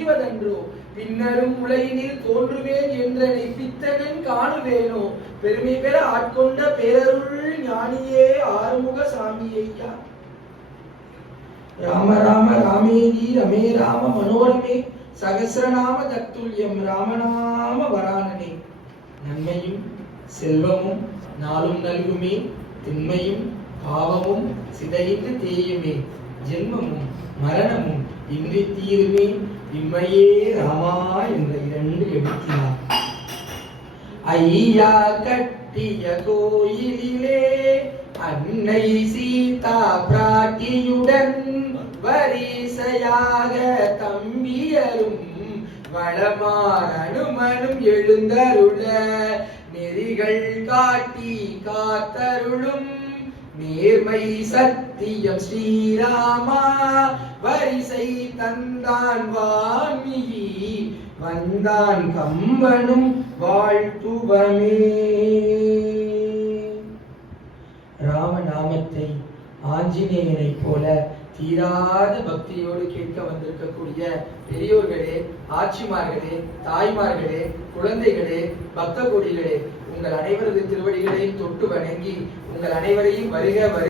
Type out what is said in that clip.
முடிவதன்றோ பின்னரும் உலகினில் தோன்றுவேன் என்ற பித்தனன் காணுவேனோ? பெருமை பெற ஆட்கொண்ட பேரருள் ஞானியே ஆறுமுக சாமியையா? ராம ராம ராமேதி ரமே ராம மனோரமே சகசிரநாம தத்துல்யம் ராமநாம வராணனே நன்மையும் செல்வமும் நாளும் நல்குமே திண்மையும் பாவமும் சிதைந்து தேயுமே. ஜென்மமும் மரணமும் இன்றி தீருமே இம்மையே ராமா என்ற இரண்டு எழுத்தினார். ஐயா கட்டிய கோயிலிலே அன்னை சீதா பிராட்டியுடன் வரிசையாக தம்பியரும் வளமார் அனுமனும் எழுந்தருள நெறிகள் காட்டி காத்தருளும் நேர்மை சத்தியம் ஸ்ரீராமா வரிசை தந்தான் வான்மிகி வந்தான் கம்பனும் வாழ்த்துவமே. ராமநாமத்தை ஆஞ்சநேயனைப் போல தீராத பக்தியோடு கேட்க வந்திருக்கக்கூடிய பெரியோர்களே ஆட்சிமார்களே தாய்மார்களே குழந்தைகளே பக்த கொடிகளே உங்கள் அனைவரது திருவடிகளையும் தொட்டு வணங்கி உங்கள் அனைவரையும் வருக வருக.